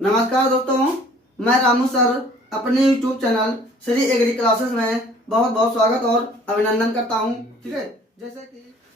नमस्कार दोस्तों, मैं रामू सर अपने YouTube channel Shri agri classes में बहुत बहुत स्वागत और अभिनंदन करता हूं। ठीक है,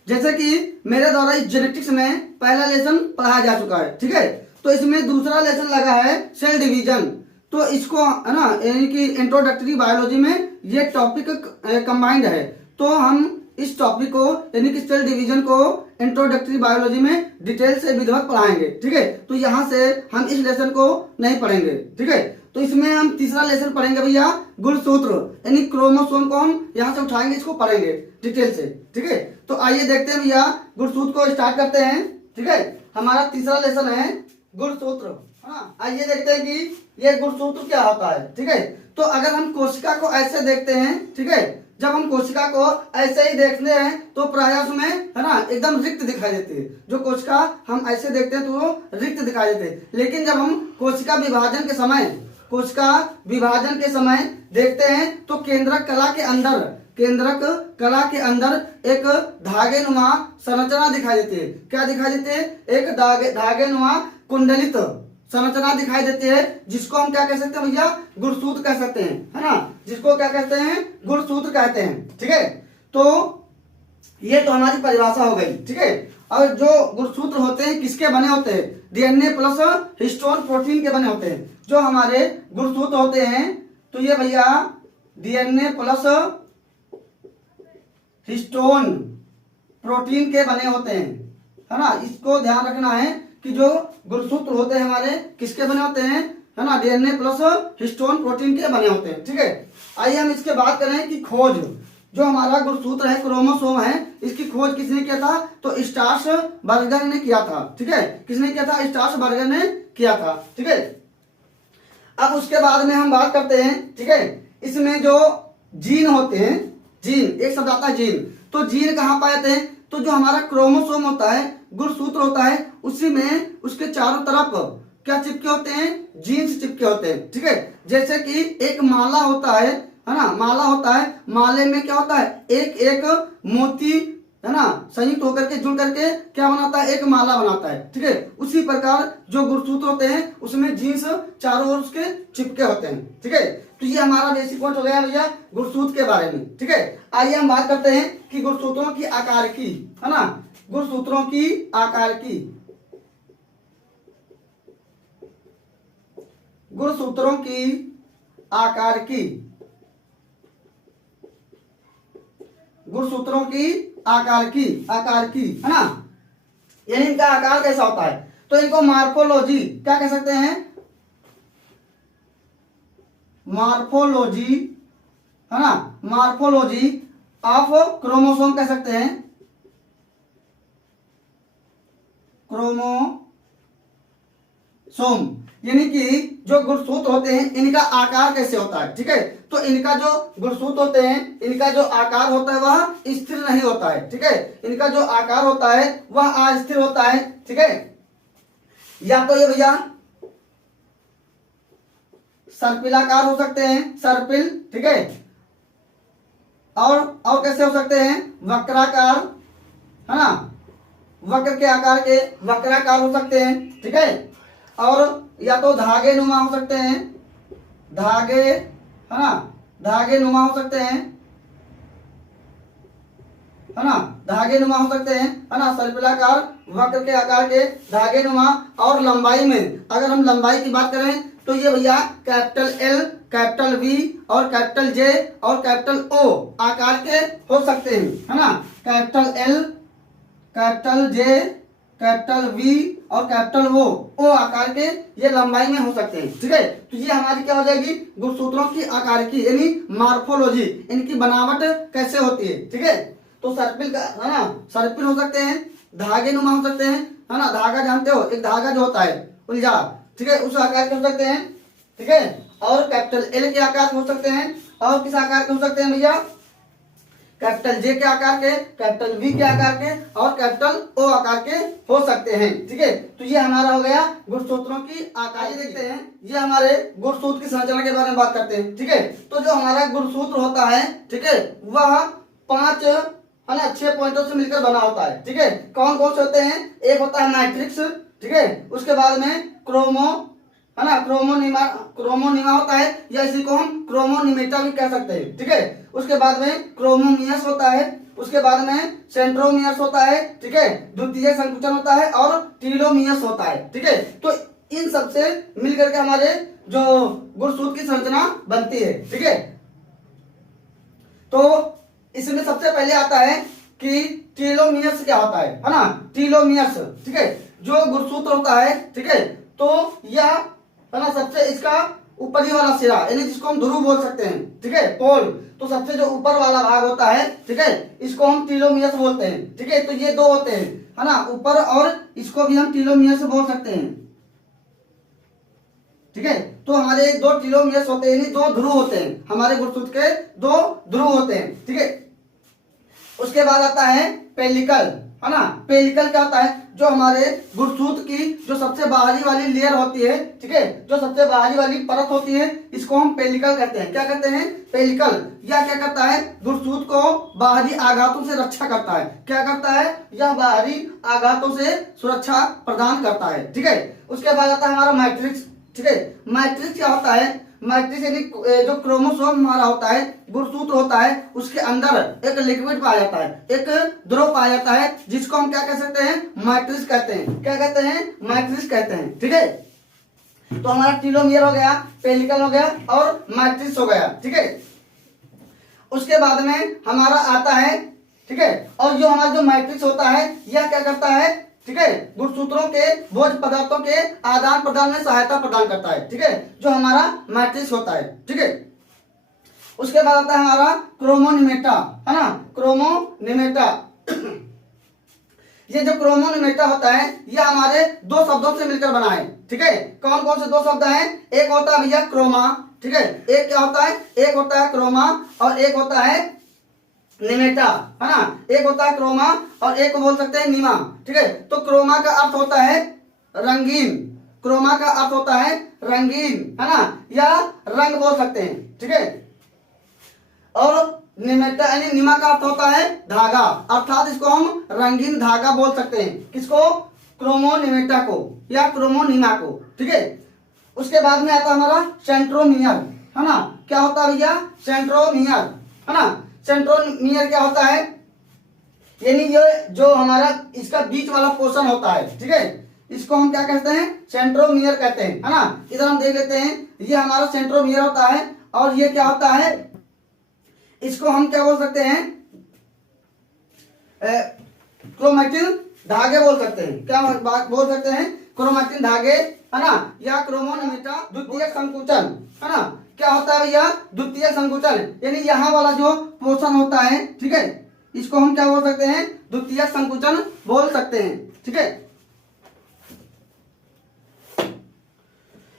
जैसे कि मेरे द्वारा इस जेनेटिक्स में पहला लेसन पढ़ाया जा चुका है। ठीक है, तो इसमें दूसरा लेसन लगा है सेल डिवीजन। तो इसको है ना, यानी कि इंट्रोडक्टरी बायोलॉजी में ये टॉपिक कंबाइंड है। तो हम इस टॉपिक को यानी कि सेल डिवीजन को इंट्रोडक्टरी बायोलॉजी में डिटेल से विधिवत पढ़ाएंगे। ठीक है, तो यहाँ से हम इस लेसन को नहीं पढ़ेंगे। ठीक है, तो इसमें हम तीसरा लेसन पढ़ेंगे भैया, गुणसूत्र यानी क्रोमोसोम को हम यहाँ से उठाएंगे, इसको पढ़ेंगे डिटेल से। ठीक है, तो आइए देखते हैं भैया, गुणसूत्र को स्टार्ट करते हैं। ठीक है, हमारा तीसरा लेसन है गुणसूत्र। हाँ, आइए देखते हैं कि ये गुणसूत्र क्या होता है। ठीक है, तो अगर हम कोशिका को ऐसे देखते हैं, ठीक है, जब हम कोशिका को ऐसे ही देखते हैं तो प्रायः उसमें है ना एकदम रिक्त दिखाई देती है। जो कोशिका हम ऐसे देखते हैं तो वो रिक्त दिखाई देते हैं। लेकिन जब हम कोशिका विभाजन के समय देखते हैं तो केंद्रक कला के अंदर एक धागेनुमा संरचना दिखाई देती है। क्या दिखाई देती है? एक धागेनुमा कुंडलित संरचना दिखाई देती है, जिसको हम क्या कह सकते हैं भैया? गुणसूत्र कह सकते हैं, है ना, जिसको क्या कहते हैं? गुणसूत्र कहते हैं। ठीक है, तो ये तो हमारी परिभाषा हो गई। ठीक है, और जो गुणसूत्र होते हैं किसके बने होते हैं? डीएनए प्लस हिस्टोन प्रोटीन के बने होते हैं। जो हमारे गुणसूत्र होते हैं तो ये भैया डीएनए प्लस हिस्टोन प्रोटीन के बने होते हैं, है ना। इसको ध्यान रखना है कि जो गुणसूत्र होते हैं हमारे किसके बने होते हैं, है ना, डीएनए प्लस हिस्टोन प्रोटीन के बने होते हैं। ठीक है, आइए हम इसके बात करें कि खोज, जो हमारा गुणसूत्र है, क्रोमोसोम है, इसकी खोज किसने किया था? तो स्ट्रासबर्गर ने किया था। ठीक है, किसने किया था? स्ट्रासबर्गर ने किया था। ठीक है, अब उसके बाद में हम बात करते हैं। ठीक है, इसमें जो जीन होते हैं, जीन एक शब्द आता है जीन, तो जीन कहाँ पाए जाते हैं? तो जो हमारा क्रोमोसोम होता है, गुणसूत्र होता है, उसी में उसके चारों तरफ क्या चिपके होते हैं? जीन्स चिपके होते हैं। ठीक है, जैसे कि एक माला होता है ना, माला होता है, माले में क्या होता है? एक एक मोती, है ना, संयुक्त होकर के जुड़ करके क्या बनाता है? एक माला बनाता है। ठीक है, उसी प्रकार जो गुणसूत्र होते हैं उसमें जीन्स चारों ओर उसके चिपके होते हैं। ठीक है, तो ये हमारा बेसिक पॉइंट हो गया भैया गुणसूत्र के बारे में। ठीक है, आइए हम बात करते हैं कि गुणसूत्रों की आकार की, है ना, गुणसूत्रों की आकार की, गुणसूत्रों की आकार की, गुणसूत्रों की आकार की, है ना, यानी इनका आकार कैसा होता है? तो इनको मार्फोलॉजी क्या कह सकते हैं? मार्फोलॉजी, है ना, मार्फोलॉजी ऑफ क्रोमोसोम कह सकते हैं। क्रोमोसोम यानी कि जो गुणसूत्र होते हैं इनका आकार कैसे होता है? ठीक है, तो इनका जो गुणसूत्र होते हैं इनका जो आकार होता है वह स्थिर नहीं होता है। ठीक है, इनका जो आकार होता है वह अस्थिर होता है। ठीक है, या तो ये भैया सर्पिलाकार हो सकते हैं, सर्पिल। ठीक है, और कैसे हो सकते हैं? वक्राकार, है ना, वक्र के आकार के वक्राकार हो सकते हैं। ठीक है, और या तो धागे नुमा हो सकते हैं, धागे, है ना, धागे नुमा हो सकते हैं, है ना, धागे नुमा हो सकते हैं, है ना, सर्पिलाकार वक्र के आकार के धागे नुमा। और लंबाई में अगर हम लंबाई की बात करें तो ये भैया कैपिटल एल, कैपिटल वी और कैपिटल जे और कैपिटल ओ आकार के हो सकते हैं, है ना, capital L, capital J, capital V और कैपिटल ओ आकार के ये लंबाई में हो सकते हैं। ठीक है, तो ये हमारी क्या हो जाएगी? गुणसूत्रों की आकार की यानी मार्फोलॉजी, इनकी बनावट कैसे होती है। ठीक है, तो सर्पिल का, है ना, सर्पिल हो सकते हैं, धागे नुमा हो सकते हैं, है ना, धागा जानते हो, एक धागा जो होता है उलझा, ठीक है, उस आकार के हो सकते हैं। ठीक है, और कैपिटल एल के आकार के हो सकते हैं, और किस आकार के हो सकते हैं भैया? कैपिटल जे के आकार के, कैपिटल वी के आकार के और कैपिटल ओ आकार के हो सकते हैं। ठीक है, तो ये हमारा हो गया गुणसूत्रों की आकार। देखते हैं, ये हमारे गुणसूत्र की संरचना के बारे में बात करते हैं। ठीक है, तो जो हमारा गुणसूत्र होता है, ठीक है, वह 5 है ना 6 पॉइंटों से मिलकर बना होता है। ठीक है, कौन कौन से होते हैं? एक होता है मैट्रिक्स, ठीक है, उसके बाद में क्रोमो, है ना, क्रोमोनिमा होता है, या इसी को हम क्रोमोनिमेटा भी कह सकते हैं, ठीक है। उसके बाद में क्रोमोमियस होता है, उसके बाद में सेंट्रोमियस होता है, ठीक है, द्वितीय संकुचन होता है, और टीलोमियस होता है, ठीक है। तो इन सब से मिलकर के हमारे जो गुणसूत्र की संरचना बनती है, ठीक है। तो इसमें सबसे पहले आता है कि टीलोमियस क्या होता है ना, टीलोमियस, ठीक है, जो गुणसूत्र होता है, ठीक है। तो यह है ना सबसे इसका ऊपरी वाला सिरा, यानी जिसको हम ध्रुव बोल सकते हैं, ठीक है, पोल, तो सबसे जो ऊपर वाला भाग होता है, ठीक है, इसको हम टीलोमियस बोलते हैं, ठीक है। तो ये दो होते हैं, है ना, ऊपर, और इसको भी हम टीलोमियस बोल सकते हैं, ठीक है। तो हमारे दो टीलोमियस होते हैं, यानी दो ध्रुव होते हैं, हमारे गुणसूत्र के दो ध्रुव होते हैं, ठीक है। उसके बाद आता है पेलिकल, है ना। पेलिकल क्या होता है, जो हमारे गुणसूत्र की जो सबसे बाहरी वाली लेयर होती है, ठीक है, जो सबसे बाहरी वाली परत होती है, इसको हम पेलिकल कहते हैं। क्या कहते हैं, पेलिकल। यह क्या करता है, गुणसूत्र को बाहरी आघातों से रक्षा करता है। क्या करता है, यह बाहरी आघातों से सुरक्षा प्रदान करता है, ठीक है। उसके बाद आता है हमारा मैट्रिक्स, ठीक है। मैट्रिक्स क्या होता है, मैट्रिक्स यानी जो क्रोमोसोम हमारा होता है, गुणसूत्र होता है, उसके अंदर एक लिक्विड पाया जाता है, एक द्रव पाया जाता है, जिसको हम क्या कह सकते हैं, मैट्रिक्स कहते हैं। क्या कहते हैं, मैट्रिक्स कहते हैं, ठीक है। तो हमारा टीलोमियर हो गया, पेलिकल हो गया, और मैट्रिक्स हो गया, ठीक है। उसके बाद में हमारा आता है, ठीक है, और जो हमारा जो मैट्रिक्स होता है, यह क्या करता है, ठीक है, गुणसूत्रों के भोज्य पदार्थों के आदान प्रदान में सहायता प्रदान करता है, ठीक है, जो हमारा मैट्रिक्स होता है, ठीक है। उसके बाद आता है हमारा क्रोमोनिमेटा, है ना, क्रोमोनिमेटा। ये जो क्रोमोनिमेटा होता है, यह हमारे दो शब्दों से मिलकर बना है, ठीक है। कौन कौन से दो शब्द हैं, एक होता है भैया क्रोमा, ठीक है, एक क्या होता है, एक होता है क्रोमा, और एक होता है निमेटा, है ना। एक होता है क्रोमा, और एक को बोल सकते हैं निमा, ठीक है। तो क्रोमा का अर्थ होता है रंगीन, क्रोमा का अर्थ होता है रंगीन, है ना, या रंग बोल सकते हैं, ठीक है। और निमेटा यानी निमा का अर्थ होता है धागा, अर्थात इसको हम रंगीन धागा बोल सकते हैं, किसको, क्रोमोनिमेटा को या क्रोमोनिमा को, ठीक है। उसके बाद में आता है हमारा सेंट्रोमियर, है ना। क्या होता है भैया, सेंट्रोमियर, है ना। सेंट्रोमियर क्या होता है, यानी ये जो हमारा इसका बीच वाला पोर्शन होता है, ठीक है, इसको हम क्या कहते हैं, सेंट्रोमियर कहते हैं, है ना। इधर हम देख लेते हैं, ये हमारा सेंट्रोमियर होता है, और ये क्या होता है, इसको हम क्या बोल सकते हैं, क्रोमैटिन धागे बोल सकते हैं। क्या बोल सकते हैं, क्रोमैटिन धागे, है ना, या क्रोमोनिमेटा। द्वितीयक संकुचन, है ना। क्या होता है भैया, द्वितीयक संकुचन, यानी यहाँ वाला जो पोर्शन होता है, ठीक है, इसको हम क्या बोल सकते हैं, द्वितीयक संकुचन बोल सकते हैं, ठीक है।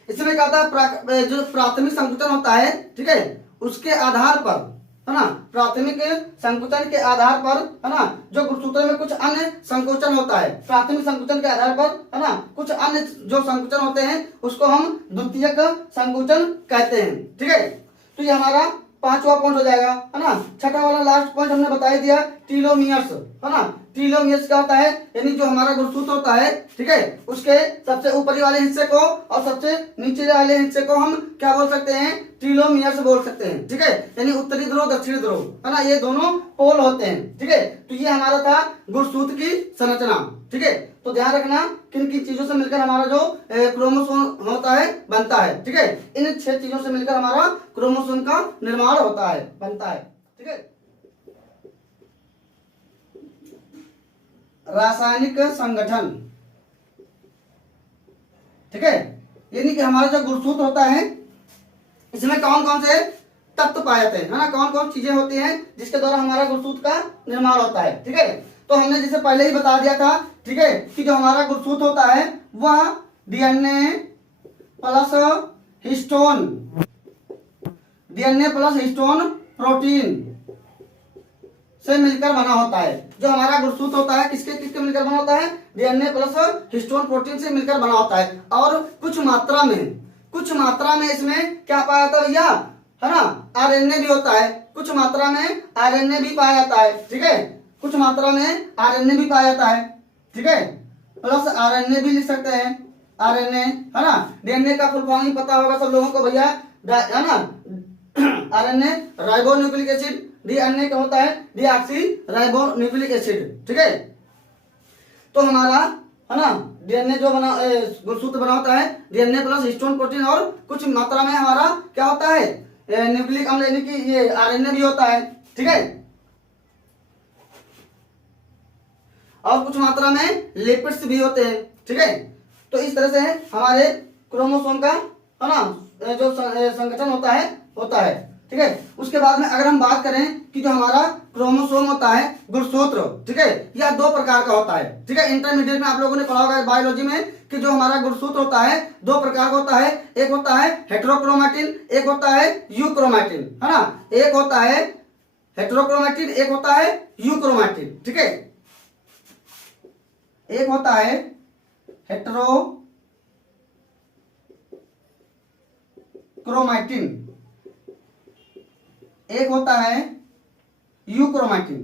इसमें क्या होता है, जो प्राथमिक संकुचन होता है, ठीक है, उसके आधार पर, है ना, प्राथमिक संकुचन के आधार पर, है ना, जो गुणसूत्र में कुछ अन्य संकुचन होता है, प्राथमिक संकुचन के आधार पर, है ना, कुछ अन्य जो संकुचन होते हैं, उसको हम द्वितीयक संकुचन कहते हैं, ठीक है। तो ये हमारा पांचवा पॉइंट हो जाएगा, है ना। छठा वाला लास्ट पॉइंट हमने बता ही दिया, टीलोमियर्स, है ना। टीलोमियर्स क्या होता है, यानी जो हमारा गुणसूत्र होता है, ठीक है, उसके सबसे ऊपरी वाले हिस्से को और सबसे नीचे वाले हिस्से को हम क्या बोल सकते हैं, टीलोमियर्स बोल सकते हैं, ठीक है। यानी उत्तरी ध्रुव, दक्षिणी ध्रुव, है ना, ये दोनों पोल होते हैं, ठीक है। तो ये हमारा था गुणसूत्र की संरचना, ठीक है। तो ध्यान रखना किन किन चीजों से मिलकर हमारा जो क्रोमोसोम होता है बनता है, ठीक है। इन 6 चीजों से मिलकर हमारा क्रोमोसोम का निर्माण होता है, बनता है, ठीक है। रासायनिक संगठन, ठीक है, यानी कि हमारा जो गुणसूत्र होता है, इसमें कौन कौन से तत्व पाए जाते हैं, है ना, कौन कौन चीजें होती हैं जिसके द्वारा हमारा गुणसूत्र का निर्माण होता है, ठीक है। तो हमने जैसे पहले ही बता दिया था, ठीक है, कि जो हमारा गुणसूत्र होता है वह DNA plus histone, DNA plus histone protein से मिलकर बना होता है। जो हमारा गुणसूत्र होता है किसके किसके मिलकर बना होता है, डीएनए प्लस हिस्टोन प्रोटीन से मिलकर बना होता है। और कुछ मात्रा में इसमें क्या पाया जाता है भैया, है ना, आरएनए भी होता है, कुछ मात्रा में आरएनए भी पाया जाता है, ठीक है, कुछ मात्रा में आरएनए भी पाया जाता है, ठीक है, प्लस आरएनए भी लिख सकते हैं, आरएनए, है ना। डीएनए का फुल फॉर्म ही पता होगा सब लोगों को भैया, है ना। RNA ribo nucleic acid, DNA क्या होता है, डीऑक्सी राइबो न्यूक्लिक एसिड, ठीक है। तो हमारा, है ना, डीएनए जो बना गुणसूत्र बना होता है डीएनए प्लस हिस्टोन प्रोटीन, और कुछ मात्रा में हमारा क्या होता है, न्यूक्लिक अम्ल यानी कि ये आरएनए भी होता है, ठीक है। और कुछ मात्रा में लिपिड्स भी होते हैं, ठीक है। तो इस तरह से हमारे क्रोमोसोम का, है ना, जो संगठन होता है, ठीक है। उसके बाद में अगर हम बात करें कि जो हमारा क्रोमोसोम होता है गुणसूत्र, ठीक है, यह दो प्रकार का होता है, ठीक है। इंटरमीडिएट में आप लोगों ने पढ़ा होगा बायोलॉजी में कि जो हमारा गुणसूत्र होता है दो प्रकार का होता है, एक होता है हेटेरोक्रोमैटिन, एक होता है यूक्रोमैटिन, है ना। एक होता है हेटेरोक्रोमैटिन, एक होता है यूक्रोमैटिन, ठीक है। एक होता है हेटेरोक्रोमैटिन, एक होता है यूक्रोमैटिन,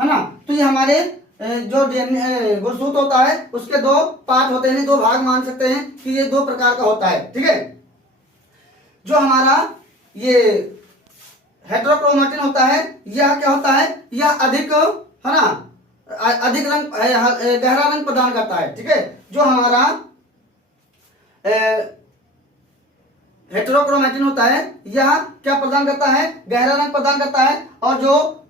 है ना। तो ये हमारे जो डीएनए गुणसूत्र होता है उसके दो पार्ट होते हैं, दो भाग मान सकते हैं कि ये दो प्रकार का होता है, ठीक है। जो हमारा ये हेटेरोक्रोमैटिन होता है, यह क्या होता है, यह अधिक, है ना, अधिक रंग, गहरा रंग प्रदान करता है, ठीक है। जो हमारा हेटेरोक्रोमैटिन होता है यह क्या प्रदान करता है, गहरा रंग प्रदान करता है, और जो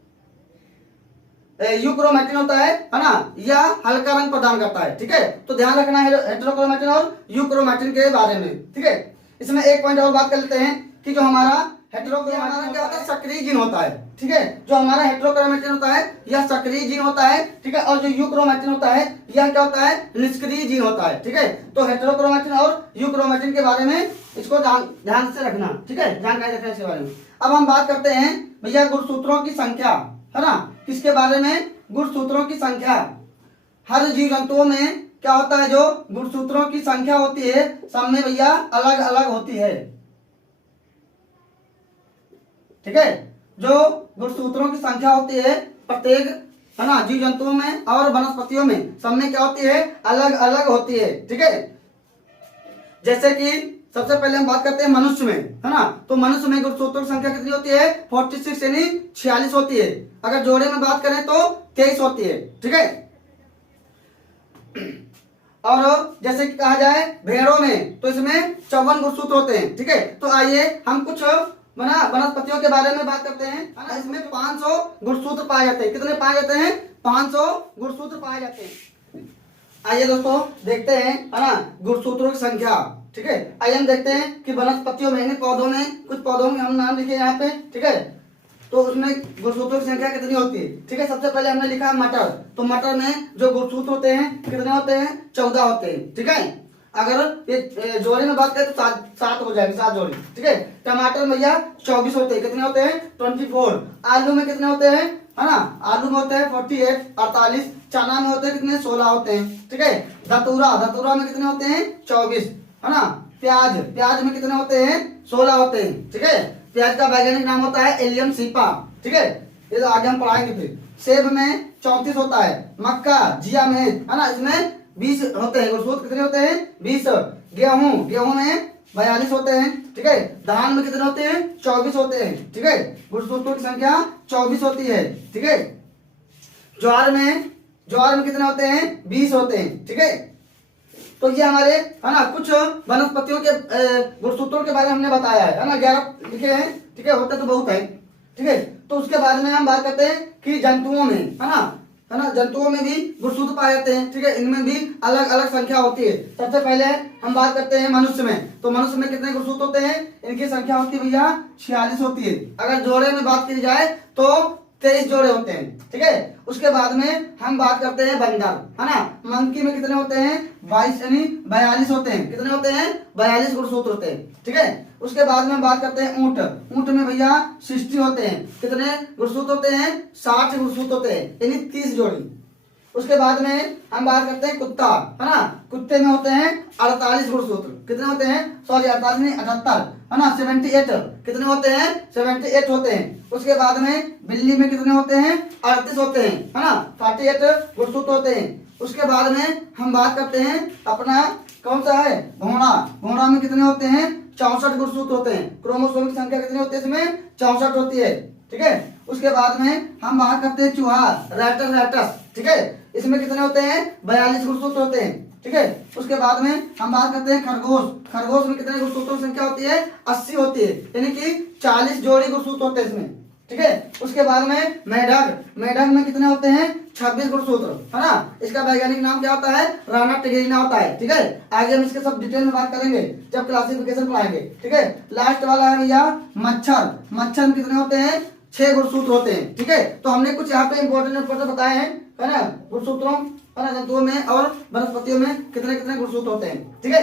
यूक्रोमैटिन होता है ना, यह हल्का रंग प्रदान करता है, ठीक है। तो ध्यान रखना है हेटेरोक्रोमैटिन और यूक्रोमैटिन के बारे में, ठीक है। इसमें एक पॉइंट और बात कर लेते हैं कि जो हमारा हेटेरोक्रोमैटिन क्या होता है, सक्रिय जीन होता है, ठीक है। जो हमारा हेटेरोक्रोमैटिन होता है यह सक्रिय जीन होता है, ठीक है। और जो यूक्रोमैटिन होता है यह क्या होता है, निष्क्रिय जीन होता है, ठीक है। तो हेटेरोक्रोमैटिन और यूक्रोमैटिन के बारे में इसको ध्यान से रखना, ठीक है, जानकारी रखना इसके बारे में। अब हम बात करते हैं भैया गुणसूत्रों की संख्या, है ना। किसके बारे में, गुणसूत्रों की संख्या। हर जीव जंतुओं में क्या होता है, जो गुणसूत्रों की संख्या होती है सब में भैया अलग अलग होती है, ठीक है। जो गुणसूत्रों की संख्या होती है प्रत्येक, है ना, जीव जंतुओं में और वनस्पतियों में सब में क्या होती है, अलग अलग होती है, ठीक है। जैसे कि सबसे पहले हम बात करते हैं मनुष्य में, है ना। तो मनुष्य में गुणसूत्रों की संख्या कितनी होती है, 46 यानी 46 होती है। अगर जोड़े में बात करें तो 23 होती है, ठीक है। और जैसे कि कहा जाए भेड़ों में तो इसमें 54 गुणसूत्र होते हैं, ठीक है। तो आइए हम कुछ वनस्पतियों के बारे में बात करते हैं, है ना। इसमें 500 गुणसूत्र पाए जाते हैं। कितने पाए जाते हैं, 500 गुणसूत्र पाए जाते हैं। आइए दोस्तों देखते हैं, है ना, गुणसूत्रों की संख्या, ठीक है। आइए हम देखते हैं कि वनस्पतियों में, पौधों में, कुछ पौधों में हम नाम लिखे यहाँ पे, ठीक है। तो उसमें गुणसूत्रों की संख्या कितनी होती है, ठीक है। सबसे पहले हमने लिखा मटर, तो मटर में जो गुणसूत्र होते हैं कितने होते हैं, 14 होते हैं, ठीक है। अगर ये जोड़ी में बात करें तो 7 हो जाएगी, 7 जोड़ी, ठीक है। टमाटर में भैया 24 होते हैं, कितने होते हैं, 24। आलू में कितने होते हैं, है ना, आलू में होते हैं 48, 48। चना में होते हैं कितने, 16 होते हैं, ठीक है। धतूरा में कितने होते हैं, 24, है ना। प्याज में कितने होते हैं, 16 होते हैं, ठीक है। प्याज का वैज्ञानिक नाम होता है एलियम सीपा, ठीक है। ये तो आगे हम पढ़ाएंगे फिर। सेब में 34 होता है। मक्का जिया में, है ना, इसमें 20 होते हैं। गुणसूत्र कितने होते हैं, 20। गेहूं में 42 होते हैं, ठीक है। धान में कितने होते हैं, 24 होते हैं, ठीक है। गुणसूत्रों की संख्या 24 होती है, ठीक है। ज्वार में कितने होते हैं, 20 होते हैं, ठीक है। तो ये हमारे, है ना, कुछ वनस्पतियों के गुणसूत्रों के बारे में हमने बताया है ना, 11 लिखे हैं, ठीक है। होते तो बहुत है, ठीक है। तो उसके बाद में हम बात करते हैं कि जंतुओं में, है ना, जंतुओं में भी गुणसूत्र पाए जाते हैं, ठीक है। इनमें भी अलग अलग संख्या होती है। सबसे पहले हम बात करते हैं मनुष्य में, तो मनुष्य में कितने गुणसूत्र होते हैं, इनकी संख्या होती है भैया 46 होती है। अगर जोड़े में बात की जाए तो 23 जोड़े होते हैं, ठीक है। उसके बाद में हम बात करते हैं बंदर, है ना। मंकी में कितने होते हैं, 22 यानी 42 होते हैं। कितने होते हैं, 42 गुणसूत्र होते हैं, ठीक है। उसके बाद में हम बात करते हैं ऊंट में भैया 60 होते हैं। कितने गुणसूत्र होते हैं, 60 गुणसूत्र होते हैं, यानी 30 जोड़ी। उसके बाद में हम बात करते हैं कुत्ता, है ना। कुत्ते में होते हैं 48 गुणसूत्र। कितने होते हैं? सॉरी 48 नहीं 78, है ना। 78 कितने होते हैं? 78 होते हैं। उसके बाद में बिल्ली में कितने होते हैं? 38 होते हैं, है ना। 48 गुणसूत्र होते हैं। उसके बाद में हम बात करते हैं अपना कौन सा है? घोड़ा। घोड़ा में कितने होते हैं? 64 गुणसूत्र होते हैं। क्रोमोसोम की संख्या कितनी होती है इसमें? 64 होती है, ठीक है। उसके बाद में हम बात करते हैं चूहा, रैटस, ठीक है। इसमें कितने होते हैं? 42 गुणसूत्र होते हैं, ठीक है। उसके बाद में हम बात करते हैं खरगोश। खरगोश में कितने गुणसूत्रों की संख्या होती है? 80 होती है, यानी कि 40 जोड़ी गुणसूत्र होते हैं इसमें, ठीक है। उसके बाद में मेढक। मेढक में कितने होते हैं? 26 गुणसूत्र, है ना। इसका वैज्ञानिक नाम क्या होता है? राना टिग्रिना होता है, ठीक है। आगे हम इसके सब डिटेल में बात करेंगे जब क्लासिफिकेशन पढ़ाएंगे, ठीक है। लास्ट वाला है भैया मच्छर। मच्छर में कितने होते हैं? 6 गुणसूत्र होते हैं, ठीक है। तो हमने कुछ यहाँ पे इंपॉर्टेंट बताए हैं, है ना, गुणसूत्रों, है ना, जंतुओं में और वनस्पतियों में कितने कितने गुणसूत्र होते हैं, ठीक है।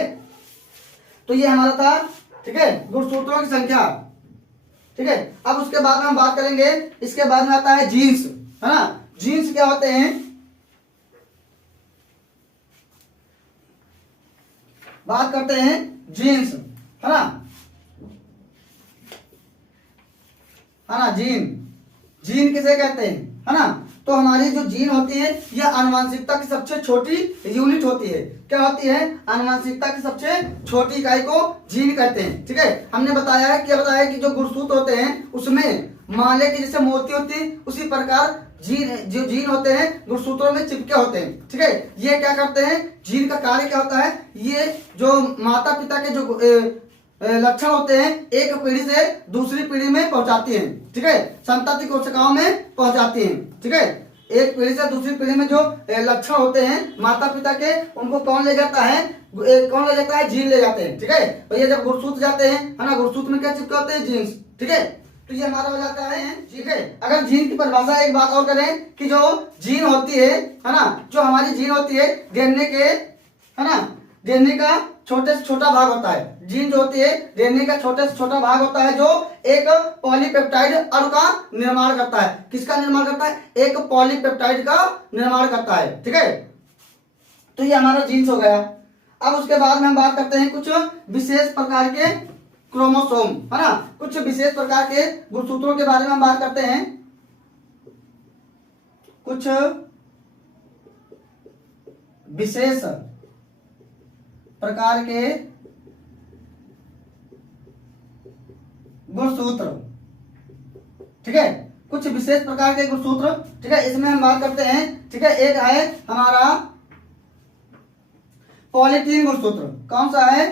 तो ये हमारा था, ठीक है, गुणसूत्रों की संख्या, ठीक है। अब उसके बाद में हम बात करेंगे, इसके बाद में आता है जीन्स, है ना। जीन्स क्या होते हैं? बात करते हैं जीन्स, है ना, जीन किसे कहते हैं, है ना। तो हमारी जो जीन होती है यह आनुवंशिकता की सबसे छोटी यूनिट होती है। क्या होती है? आनुवंशिकता की सबसे छोटी इकाई को जीन कहते हैं, ठीक है। हमने बताया है, क्या बताया कि जो गुणसूत्र होते हैं उसमें माले की जैसे मोती होती है उसी प्रकार जो जीन होते हैं गुणसूत्रों में चिपके होते हैं, ठीक है। ये क्या करते हैं? जीन का कार्य क्या होता है? ये जो माता पिता के जो लक्षण होते हैं एक पीढ़ी से दूसरी पीढ़ी में पहुंचाती हैं, ठीक है। संतति कोशिकाओं में पहुंचाती हैं, ठीक है। एक पीढ़ी से दूसरी पीढ़ी में जो लक्षण होते हैं माता पिता के, उनको कौन ले जाता है? कौन ले जाता है? जीन ले जाते हैं, ठीक है। भैया जब गुणसूत्र जाते हैं, है ना, गुणसूत्र में क्या चिपके होते हैं? जीन्स, ठीक है। तो ये हमारा हो जाता है, ठीक है। अगर जीन की परिभाषा एक बात और करें कि जो जीन होती है ना, जो हमारी जीन होती है डीएनए के, है ना, डीएनए का छोटे से छोटा भाग होता है। जीन जो होती है डीएनए का छोटे से छोटा भाग होता है जो एक पॉलीपेप्टाइड अणु का निर्माण करता है। किसका निर्माण करता है? एक पॉलीपेप्टाइड का निर्माण करता है, ठीक है। तो ये हमारा जीन्स हो गया। अब उसके बाद में हम बात करते हैं कुछ विशेष प्रकार के क्रोमोसोम, है ना। कुछ विशेष प्रकार के गुणसूत्रों के बारे में हम बात करते हैं। कुछ विशेष प्रकार के गुणसूत्र, ठीक है। कुछ विशेष प्रकार के गुणसूत्र, ठीक है, इसमें हम बात करते हैं, ठीक है। एक है हमारा पॉलीटीन गुणसूत्र। कौन सा है?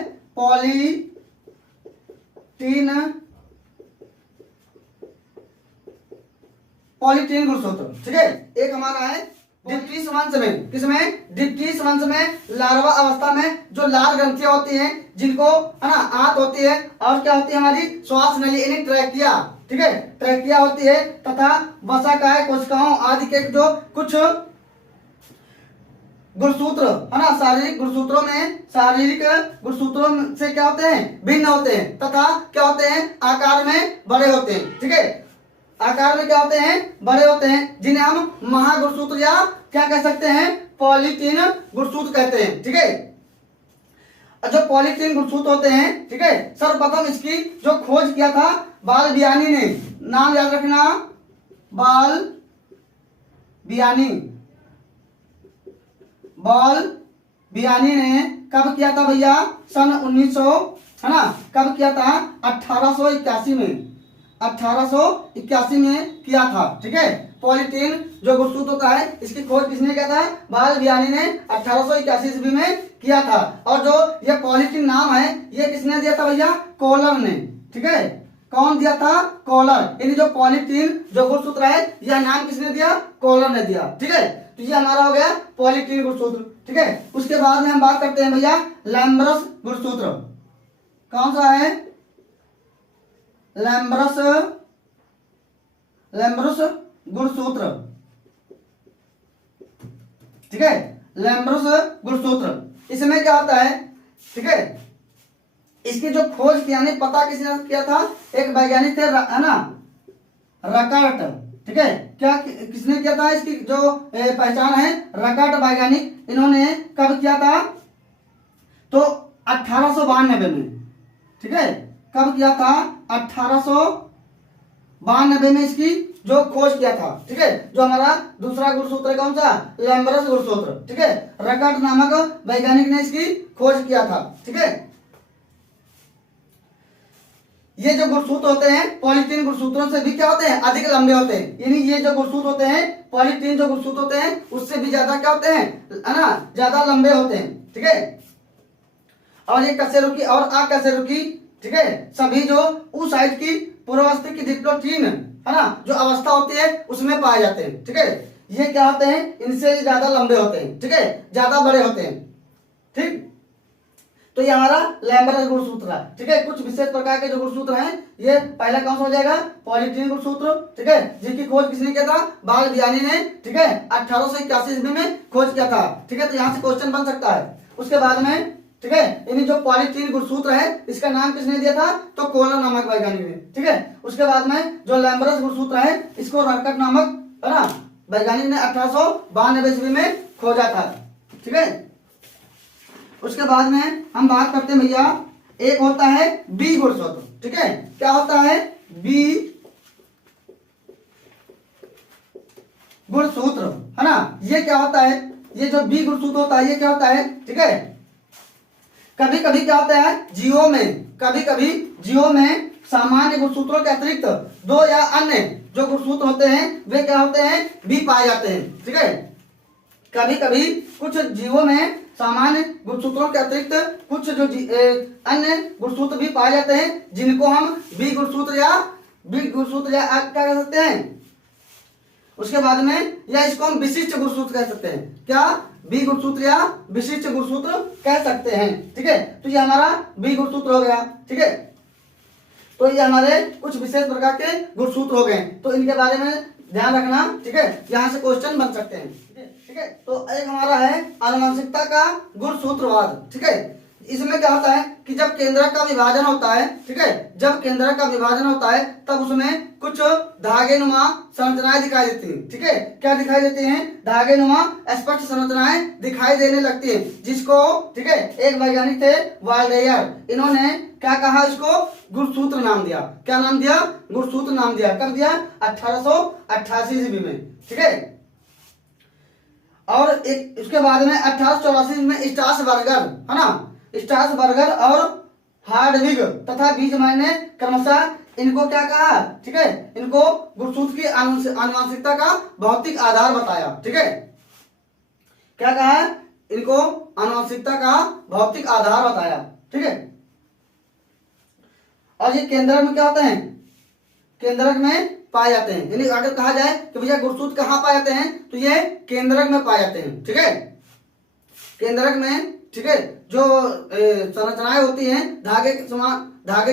पॉलीटीन गुणसूत्र, ठीक है। एक हमारा है डिप्टीस वंश में, किसमें? डिप्टीस वंश में लार्वा अवस्था में जो लाल ग्रंथियां होती हैं जिनको, है ना, आंत होती है और क्या होती है? हमारी श्वास नली यानी ट्रैकिया, ठीक है, ट्रैकिया होती है तथा वसाकाय कोशिकाओं आदि के जो कुछ गुणसूत्र, है ना, शारीरिक गुणसूत्रों से क्या होते हैं? भिन्न होते हैं तथा क्या होते हैं? आकार में बड़े होते हैं, ठीक है। आकार में क्या होते हैं? बड़े होते हैं, जिन्हें हम महागुणसूत्र या क्या कह सकते हैं? पॉलीटीन गुणसूत्र कहते हैं, ठीक है। जो पॉलीटीन गुणसूत्र होते हैं, ठीक है, सर्वप्रथम इसकी जो खोज किया था बालबियानी ने, नाम याद रखना, बालबियानी ने कब किया था भैया? सन 1900, है ना, कब किया था? 1881 में, 1881 में किया था, ठीक है। पॉलीटीन जो गुणसूत्र होता है इसकी खोज किसने किया था? बालबियानी ने 1881 ईस्वी में किया था। और जो ये पॉलीटीन नाम है ये किसने दिया था भैया? कोलर ने, ठीक है। कौन दिया था? कोलर। यानी जो पॉलीटीन जो गुणसूत्र है यह नाम किसने दिया? कोलर ने दिया, ठीक है। तो ये हमारा हो गया पॉलीटीन गुणसूत्र, ठीक है। उसके बाद में हम बात करते हैं भैया लैम्ब्रस गुणसूत्र। कौन सा है? लैम्ब्रस गुणसूत्र, ठीक है। लैम्ब्रस गुणसूत्र इसमें क्या होता है? ठीक है, इसकी जो खोज किया, पता किसने किया था? एक वैज्ञानिक थे, है ना, रकर्ट, ठीक है। क्या किसने किया था? इसकी जो पहचान है रकट वैज्ञानिक, इन्होंने कब किया था? तो 1892 में, ठीक है। कब किया था? 1892 में इसकी जो खोज किया था, ठीक है। जो हमारा दूसरा गुणसूत्र है कौन सा? लैम्बरस गुणसूत्र, ठीक है। रकट नामक वैज्ञानिक ने इसकी खोज किया था, ठीक है। ये जो गुणसूत्र होते हैं पॉलीथीन गुणसूत्रों से भी क्या होते हैं? अधिक लंबे होते हैं। यानी ये जो गुणसूत्र होते हैं पॉलीथीन जो गुणसूत्र होते हैं उससे भी ज्यादा क्या होते हैं? है ना, ज्यादा लंबे होते हैं, ठीक है। और ये कशेरुकी और अकशेरुकी, ठीक है, सभी जो उस साइड की पूर्वावस्था की डिप्लोटीन, है ना, जो अवस्था होती है उसमें पाए जाते हैं, ठीक है। ये क्या होते हैं? इनसे ज्यादा लंबे होते हैं, ठीक है, ज्यादा बड़े होते हैं, ठीक। तो ये हमारा लैम्बरस गुणसूत्र है, ठीक है। कुछ विशेष प्रकार के जो गुणसूत्र हैं, ये पहला कौन सा हो जाएगा? पॉलीथीन गुणसूत्र, ठीक है, जिसकी खोज किसने किया था? बालबियानी ने, ठीक है, 1881 ईस्वी में खोज किया था, ठीक है। तो यहाँ से क्वेश्चन बन सकता है। उसके बाद में, ठीक है, यानी जो पॉलीथीन गुणसूत्र है इसका नाम किसने दिया था? तो कोलर नामक वैज्ञानिक ने, ठीक है। उसके बाद में जो लैम्बरस गुणसूत्र है इसको रकट नामक, है ना, वैज्ञानिक ने 1892 ईस्वी में खोजा था, ठीक है। उसके बाद में हम बात करते हैं भैया, एक होता है बी गुणसूत्र, ठीक है। क्या होता है? बी गुणसूत्र, है ना। ये क्या होता है? ये जो बी गुणसूत्र होता है ये क्या होता है? ठीक है, कभी कभी क्या होता है जीवों में, कभी कभी जीवों में सामान्य गुणसूत्रों के अतिरिक्त दो या अन्य जो गुणसूत्र होते हैं वे क्या होते हैं? भी पाए जाते हैं, ठीक है। कभी कभी कुछ जीवों में सामान्य गुणसूत्रों के अतिरिक्त कुछ जो अन्य गुणसूत्र भी पाए जाते हैं जिनको हम बी गुणसूत्र या क्या कह सकते हैं? उसके बाद में या इसको हम विशिष्ट गुणसूत्र कह सकते हैं। क्या? बी गुणसूत्र या विशिष्ट गुणसूत्र कह सकते हैं, ठीक है। तो ये हमारा बी गुणसूत्र हो गया, ठीक है। तो ये हमारे कुछ विशेष प्रकार के गुणसूत्र हो गए, तो इनके बारे में ध्यान रखना, ठीक है। यहाँ से क्वेश्चन बन सकते हैं, ठीक है। तो एक हमारा है आनुवंशिकता का गुणसूत्रवाद, ठीक है। इसमें क्या होता है कि जब केंद्रक का विभाजन होता है, ठीक है, जब केंद्रक का विभाजन होता है तब उसमें कुछ धागे नुमा संरचनाएं दिखाई देती हैं, ठीक है। क्या दिखाई देती हैं? धागे नुमा स्पष्ट संरचनाएं दिखाई देने लगती है, जिसको, ठीक है, एक वैज्ञानिक थे वाल्डेयर, इन्होंने क्या कहा? इसको गुणसूत्र नाम दिया। क्या नाम दिया? गुणसूत्र नाम दिया। कब दिया? 1888 ईस्वी में, ठीक है। और एक उसके बाद में 1884 में स्ट्रासबर्गर, है ना, स्ट्रासबर्गर और हार्डविग तथा बीजमैन ने क्रमशः इनको क्या कहा? ठीक है, इनको गुणसूत्र की आनुवंशिकता का भौतिक आधार बताया, ठीक है। क्या कहा? इनको आनुवंशिकता का भौतिक आधार बताया, ठीक है। और ये केंद्रक में क्या होते हैं? केंद्रक में पाए जाते हैं। यानी अगर कहा जाए कि भैया गुणसूत्र कहाँ पाए जाते हैं तो ये केंद्रक में पाए जाते हैं, ठीक है। केंद्रक में, ठीक है, जो संरचनाएं होती हैं धागे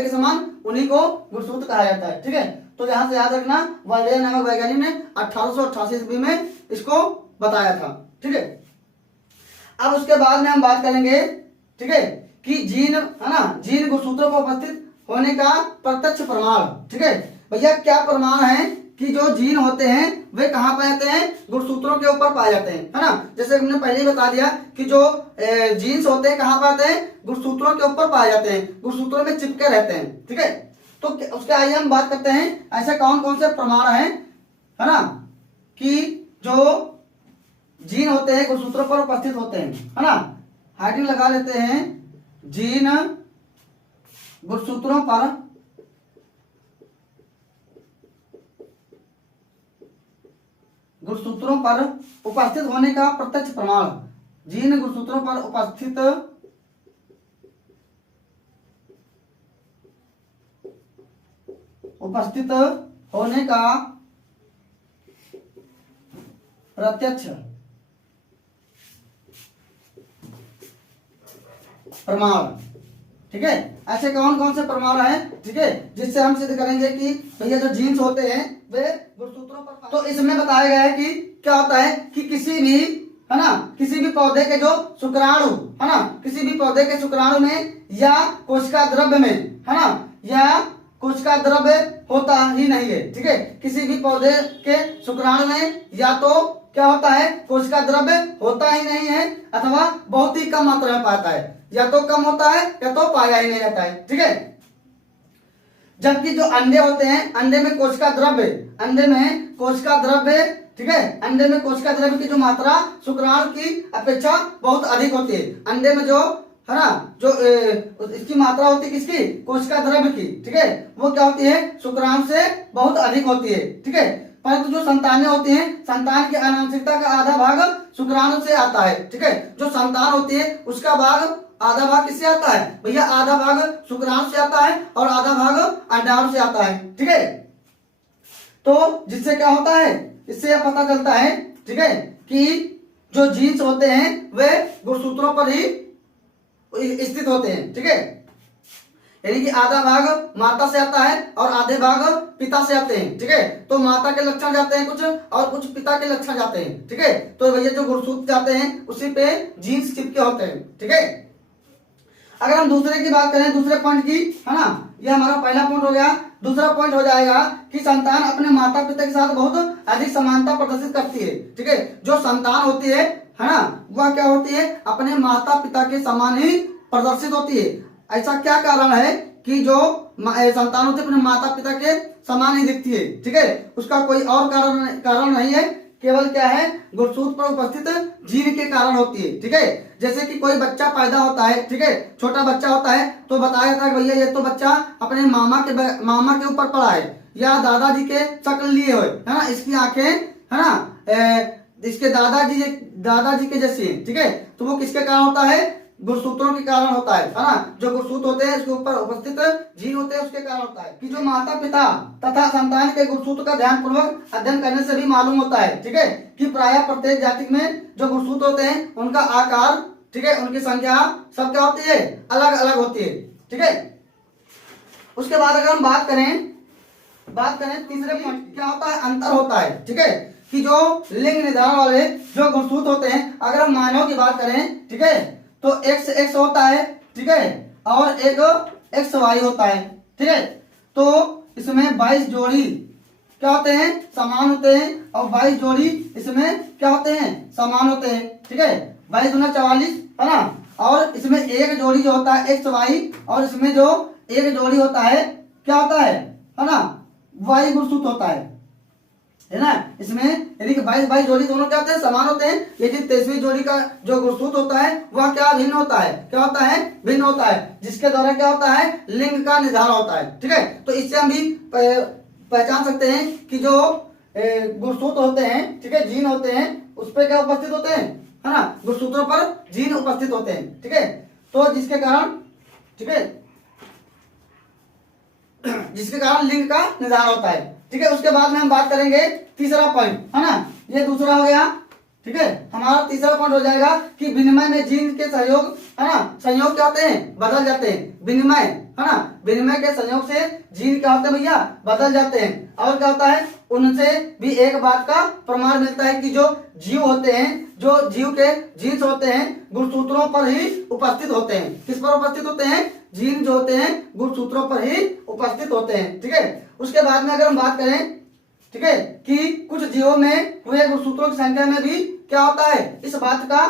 के समान उन्हीं को गुणसूत्र कहा जाता है, ठीक है। तो यहां से याद रखना, वाल्डेयर नामक वैज्ञानिक ने 1888 ईस्वी में इसको बताया था, ठीक है। अब उसके बाद में हम बात करेंगे, ठीक है, कि जीन, है ना, जीन गुणसूत्रों को उपस्थित होने का प्रत्यक्ष प्रमाण, ठीक है। भैया क्या प्रमाण है कि जो जीन होते हैं वे कहाँ पाए जाते हैं? गुणसूत्रों के ऊपर पाए जाते हैं, है ना। जैसे हमने पहले ही बता दिया कि जो जीन्स होते हैं कहाँ पाते हैं? गुणसूत्रों के ऊपर पाए जाते हैं, गुणसूत्रों में चिपके रहते हैं, ठीक है। तो उसके आइए हम बात करते हैं ऐसे कौन कौन से प्रमाण है ना, कि जो जीन होते हैं गुणसूत्रों पर उपस्थित होते हैं, है ना। हेडिंग लगा लेते हैं, जीन गुणसूत्रों पर उपस्थित होने का प्रत्यक्ष प्रमाण। जीन गुणसूत्रों पर उपस्थित होने का प्रत्यक्ष प्रमाण, ठीक है। ऐसे कौन कौन से प्रमाण है, ठीक है, जिससे हम सिद्ध करेंगे कि भैया जो जीन्स होते हैं वे गुणसूत्रों पर। तो इसमें बताया गया है कि क्या होता है कि किसी भी, है ना, किसी भी पौधे के जो शुक्राणु, है ना, किसी भी पौधे के शुक्राणु में या कोशिका द्रव्य में, है ना, या कोशिका द्रव्य होता ही नहीं है। ठीक है, किसी भी पौधे के शुक्राणु में या तो क्या होता है, कोशिका द्रव्य होता ही नहीं है अथवा बहुत ही कम मात्रा में पाता है, या तो कम होता है या तो पाया ही नहीं जाता है। ठीक है, जबकि जो अंडे होते हैं, अंडे में कोशिका द्रव्य, अंडे में कोशिका द्रव्य, ठीक है, अंडे में कोशिका द्रव्य की जो मात्रा शुक्राणु की अपेक्षा बहुत अधिक होती है। अंडे में जो है ना, जो इसकी मात्रा होती है किसकी, कोशिका द्रव्य की, ठीक है, वो क्या होती है, शुक्राणु से बहुत अधिक होती है। ठीक है, परंतु जो संतानें होती हैं, संतान की आनुवंशिकता का आधा भाग शुक्राणु से आता है। ठीक है, जो संतान होती है उसका भाग, आधा भाग किससे आता है भैया, आधा भाग शुक्राणु से आता है और आधा भाग अंडाणु से आता है। ठीक है, तो जिससे क्या होता है, इससे यह पता चलता है, ठीक है, कि जो जीन्स होते हैं वे गुणसूत्रों पर ही स्थित होते हैं। ठीक है, यानी कि आधा भाग माता से आता है और आधे भाग पिता से आते हैं। ठीक है, तो माता के लक्षण जाते हैं कुछ और कुछ पिता के लक्षण जाते हैं। ठीक है, तो भैया जो गुणसूत्र जाते हैं उसी पे जीन्स चिपके होते हैं। ठीक है, अगर हम दूसरे की बात करें, दूसरे पॉइंट की, है ना, यह हमारा पहला पॉइंट हो गया। दूसरा पॉइंट हो जाएगा कि संतान अपने माता पिता के साथ बहुत अधिक समानता प्रदर्शित करती है। ठीक है, जो संतान होती है ना, वह क्या होती है, अपने माता पिता के समान ही प्रदर्शित होती है। ऐसा क्या कारण है कि जो संतान होती है अपने माता पिता के समान ही दिखती है। ठीक है, उसका कोई और कारण नहीं है, केवल क्या है, गुणसूत्र पर उपस्थित जीन के कारण होती है। ठीक है, जैसे कि कोई बच्चा पैदा होता है, ठीक है, छोटा बच्चा होता है तो बताया जाता है भैया ये तो बच्चा अपने मामा के ऊपर पड़ा है या दादाजी के शक्ल लिए हुए, है ना, इसकी आंखें, है ना, इसके दादाजी के जैसी है। ठीक है, तो वो किसके कारण होता है, गुणसूत्रों के कारण होता है ना, जो गुणसूत्र होते हैं उसके ऊपर उपस्थित जीन होते हैं उसके कारण होता है। कि जो माता पिता तथा संतान के गुणसूत्र का ध्यान पूर्वक अध्ययन करने से भी मालूम होता है, ठीक है, कि प्रायः प्रत्येक जाति में जो गुणसूत्र होते हैं उनका आकार, ठीक है, उनकी संख्या सब क्या होती है, अलग अलग होती है। ठीक है, उसके बाद अगर हम बात करें तीसरे पॉइंट, क्या होता है, अंतर होता है। ठीक है, कि जो लिंग निर्धारण वाले जो गुणसूत्र होते हैं, अगर हम मानव की बात करें, ठीक है, तो x होता है, ठीक है, और एक xy होता है। ठीक है, तो इसमें 22 जोड़ी क्या होते हैं, समान होते हैं, और 22 जोड़ी इसमें क्या होते हैं, समान होते हैं। ठीक है, 22 दूना 44, है ना, और इसमें एक जोड़ी जो होता है xy, और इसमें जो एक जोड़ी होता है क्या होता है ना, y गुणसूत्र होता है ना। इसमें यानी कि 22 जोड़ी दोनों क्या होते हैं, समान होते हैं, लेकिन 23वीं जोड़ी का जो गुणसूत्र होता है वह क्या भिन्न होता है, क्या होता है, भिन्न होता है, जिसके द्वारा क्या होता है, लिंग का निर्धारण होता है। ठीक है, तो इससे हम भी पहचान सकते हैं कि जो गुणसूत्र होते हैं, ठीक है, जीन होते हैं, उस पर क्या उपस्थित होते हैं, है ना, गुणसूत्रों पर जीन उपस्थित होते हैं। ठीक है, तो जिसके कारण, ठीक है, जिसके कारण लिंग का निर्धारण होता है। ठीक है, उसके बाद में हम बात करेंगे तीसरा पॉइंट, है ना, ये दूसरा हो गया। ठीक है, हमारा तीसरा पॉइंट हो जाएगा कि विनिमय में जीन के सहयोग, है ना, संयोग क्या होते हैं, बदल जाते हैं। विनिमय, है ना, विनिमय के संयोग से जीन क्या होते हैं भैया, बदल जाते हैं। और क्या होता है, उनसे भी एक बात का प्रमाण मिलता है कि जो जीव होते हैं, जो जीव के जीन्स होते हैं गुणसूत्रों पर ही उपस्थित होते हैं। किस पर उपस्थित होते हैं, जीन जो होते हैं गुणसूत्रों पर ही उपस्थित होते हैं। ठीक है, उसके बाद में अगर हम बात करें, ठीक है, कि कुछ जीवों में हुए गुणसूत्रों की संख्या में भी क्या होता है, इस बात का,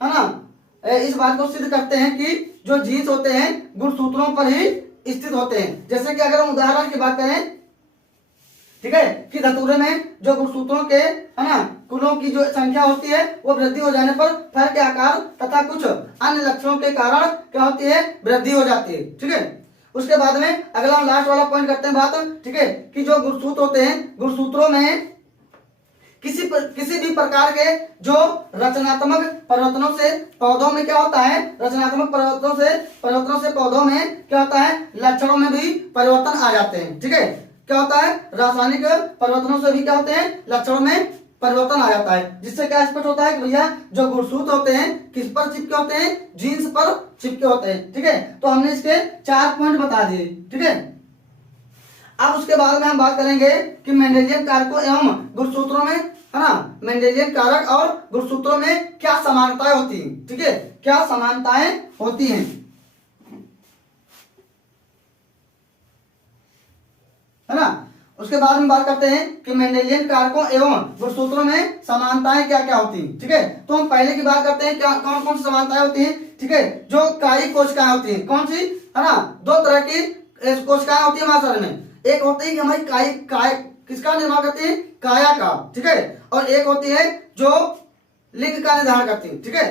है ना, इस बात को सिद्ध करते हैं कि जो जीन्स होते हैं गुणसूत्रों पर ही स्थित होते हैं। जैसे कि अगर हम उदाहरण की बात करें, ठीक है, कि धतूरे में जो गुणसूत्रों के, है ना, कुलों की जो संख्या होती है वो वृद्धि हो जाने पर फल के आकार तथा कुछ अन्य लक्षणों के कारण क्या होती है, वृद्धि हो जाती है। ठीक है, उसके बाद में अगला लास्ट वाला पॉइंट करते हैं बात, ठीक है, कि जो गुणसूत्र होते हैं गुणसूत्रों में किसी भी प्रकार के जो रचनात्मक परिवर्तनों से पौधों में क्या होता है, रचनात्मक परिवर्तनों से पौधों में क्या होता है, लक्षणों में भी परिवर्तन आ जाते हैं। ठीक है, क्या होता है, रासायनिक परिवर्तनों से भी क्या होते हैं, लक्षणों में परिवर्तन आ जाता है, जिससे क्या स्पष्ट होता है कि भैया जो गुणसूत्र होते हैं किस पर चिपके होते हैं, जीन्स पर चिपके होते हैं। ठीक है, तो हमने इसके 4 पॉइंट बता दिए। ठीक है, अब उसके बाद में हम बात करेंगे कि मेंडेलियन कारकों एवं गुणसूत्रों में, है ना, मेंडेलियन कारक और गुणसूत्रों में क्या समानताएं होती हैं। ठीक है, क्या समानताएं होती हैं। है ना। उसके बाद हम बात करते हैं कि मेंडेलियन कारकों एवं गुणसूत्रों में समानताएं क्या क्या होती हैं। ठीक है, तो हम पहले की बात करते हैं क्या कौन कौन सी समानताएं होती हैं। ठीक है, जो कायिक कोशिकाएं होती हैं, कौन सी, है ना, दो तरह की कोशिकाएं होती है हमारे शरीर में। एक होती है कि हमारी कायिक किसका निर्माण करती है, काया का। ठीक है, और एक होती है जो लिंग का निर्धारण करती है। ठीक है,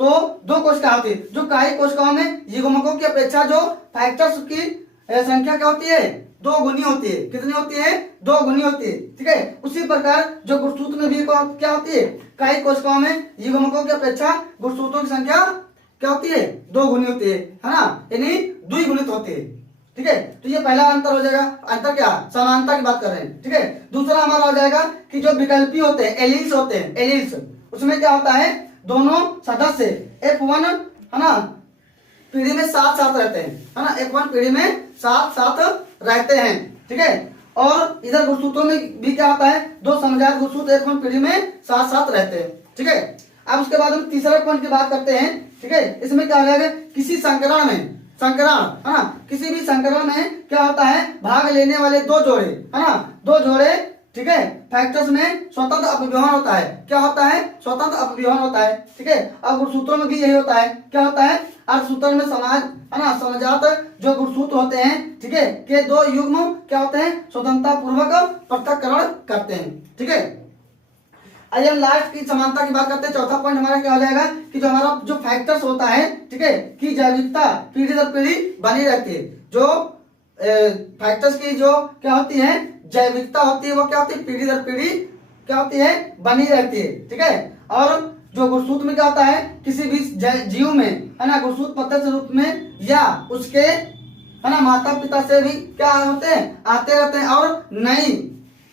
तो दो कोशिकाएं होती है। जो कायिक कोशिकाओं में युग्मकों की अपेक्षा जो फैक्टर्स की संख्या क्या होती है, दो गुनी होती है। कितनी होती है, दो गुनी होती है। ठीक है, उसी प्रकार जो गुणसूत्र में भी क्या होती है, कायिक कोशिकाओं में युग्मकों की अपेक्षा गुणसूत्रों की संख्या क्या होती है, दो गुनी होती है ना, यानी द्विगुणित होती है। ठीक है, तो ये पहला अंतर हो जाएगा। अंतर क्या, समानता की बात कर रहे हैं। ठीक है, दूसरा हमारा हो जाएगा कि जो विकल्पी होते हैं, एलील्स होते हैं, एलील्स, उसमें क्या होता है, दोनों सदस्य F1 है ना पीढ़ी में साथ साथ रहते हैं, है ना, F1 पीढ़ी में साथ साथ रहते हैं। ठीक है, और इधर गुणसूत्रों में भी क्या होता है, दो समजात गुणसूत्र F1 पीढ़ी में साथ साथ रहते हैं। ठीक है, अब उसके बाद हम तीसरे पॉइंट की बात करते हैं। ठीक है, इसमें क्या हो जाएगा, किसी संकरण में, संकरण, है ना, किसी भी संकरण में क्या होता है, भाग लेने वाले दो जोड़े, है ना, दो जोड़े, ठीक है, फैक्टर्स में स्वतंत्र अपव्यवहार होता है। क्या होता है, स्वतंत्र अपव्यवहार होता है। ठीक है, अब गुणसूत्रों में भी यही होता है। क्या होता है, अर्थसूत्र में समाज, है ना, समजात जो गुणसूत्र होते हैं, ठीक है, के दो युग्म क्या होते हैं, स्वतंत्रता पूर्वक पृथक्करण करते हैं। ठीक है, आइए हम लास्ट की समानता की बात करते हैं। चौथा पॉइंट हमारा क्या हो जाएगा कि जो हमारा जो फैक्टर्स होता है, ठीक है, की जैविकता पीढ़ी दर पीढ़ी बनी रहती है। जो फैक्टर्स की जो क्या होती है, जैविकता होती है, वो क्या होती है, पीढ़ी दर पीढ़ी क्या होती है, बनी रहती है। ठीक है, और जो गुणसूत्र में क्या होता है, किसी भी जीव में, है ना, गुणसूत्र प्रत्यक्ष रूप में या उसके, है ना, माता पिता से भी क्या होते हैं, आते रहते हैं, और नई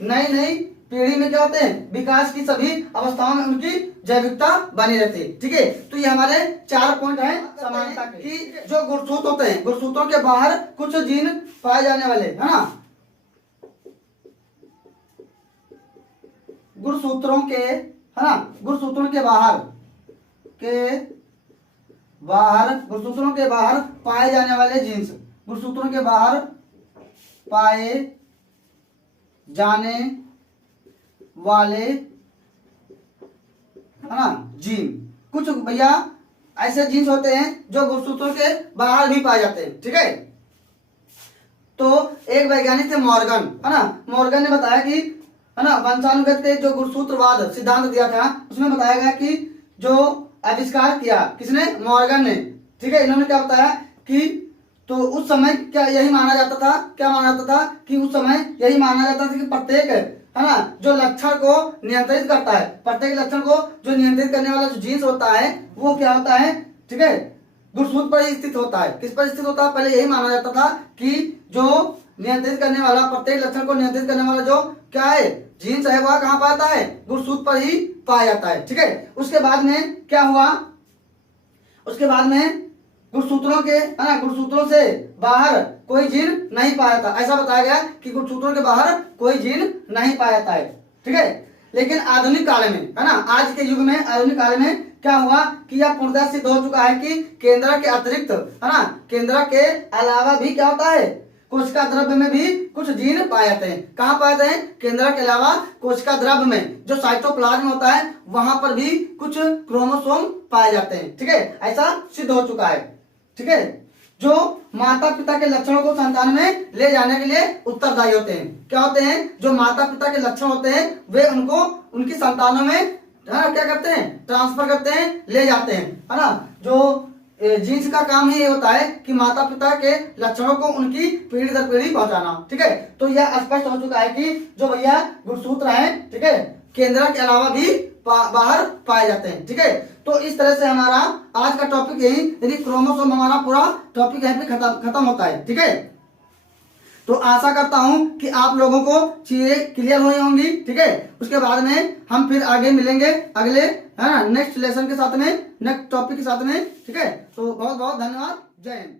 नई नई पीढ़ी में क्या होते हैं, विकास की सभी अवस्थाओं में उनकी जैविकता बनी रहती है। ठीक है, तो ये हमारे 4 पॉइंट हैं समानता के, कि जो गुणसूत्र होते हैं, गुणसूत्रों के बाहर कुछ जीन पाए जाने वाले, है ना, गुणसूत्रों के, है ना, गुणसूत्रों के बाहर गुणसूत्रों के बाहर पाए जाने वाले जीन्स, गुणसूत्रों के बाहर पाए जाने वाले, है ना, जीन, कुछ भैया ऐसे जीन्स होते हैं जो गुणसूत्रों के बाहर भी पाए जाते हैं। ठीक है, तो एक वैज्ञानिक थे मॉर्गन, है ना, मॉर्गन ने बताया कि, है ना, वंशानुगत के जो गुणसूत्रवाद सिद्धांत दिया था, उसमें बताया गया कि जो आविष्कार किया किसने, मॉर्गन ने। ठीक है, इन्होंने क्या बताया कि तो उस समय क्या यही माना जाता था, क्या माना जाता था कि उस समय यही माना जाता था कि प्रत्येक, है ना, जो लक्षण को नियंत्रित करता है, प्रत्येक लक्षण को जो नियंत्रित करने वाला जो जीन्स होता है, वो क्या होता है, ठीक है, गुणसूत्र पर ही स्थित होता है। किस पर स्थित होता है, पहले यही माना जाता था कि जो नियंत्रित करने वाला, प्रत्येक लक्षण को नियंत्रित करने वाला जो क्या है, जीन्स है, वह कहाँ पाता है, गुणसूत्र पर ही पाया जाता है। ठीक है, उसके बाद में क्या हुआ, उसके बाद में गुणसूत्रों के, है ना, गुणसूत्रों से बाहर कोई जीन नहीं पाया था। ऐसा बताया गया कि गुणसूत्रों के बाहर कोई जीन नहीं पाया जाता है। ठीक है, लेकिन आधुनिक काल में, है ना, आज के युग में, आधुनिक काल में क्या हुआ कि यह पूर्णतः सिद्ध हो चुका है कि केंद्र के अतिरिक्त, है ना, केंद्र के अलावा भी क्या होता है, कोशिका द्रव्य में भी कुछ जीन पाए जाते हैं। कहाँ पाए जाते हैं, केंद्र के अलावा कोशिका द्रव्य में, जो साइटोप्लाज्म होता है, वहां पर भी कुछ क्रोमोसोम पाए जाते हैं। ठीक है, ऐसा सिद्ध हो चुका है। ठीक है, जो माता पिता के लक्षणों को संतान में ले जाने के लिए उत्तरदायी होते हैं। क्या होते हैं, जो माता पिता के लक्षण होते हैं, वे उनको उनकी संतानों में, है ना, क्या करते हैं, ट्रांसफर करते हैं, ले जाते हैं, है ना। जो जीन्स का काम ही ये होता है कि माता पिता के लक्षणों को उनकी पीढ़ी दर पीढ़ी पहुंचाना। ठीक है, तो यह स्पष्ट हो चुका है कि जो भैया गुणसूत्र है, ठीक है, केंद्र के अलावा भी बाहर पाए जाते हैं। ठीक है, तो इस तरह से हमारा आज का टॉपिक यही, यानी क्रोमोसोम, हमारा पूरा टॉपिक यहीं पे खत्म होता है। ठीक है, तो आशा करता हूं कि आप लोगों को चीजें क्लियर हुई होंगी। ठीक है, उसके बाद में हम फिर आगे मिलेंगे अगले, है ना, नेक्स्ट लेसन के साथ में, नेक्स्ट टॉपिक के साथ में। ठीक है, तो बहुत बहुत धन्यवाद, जय हिंद।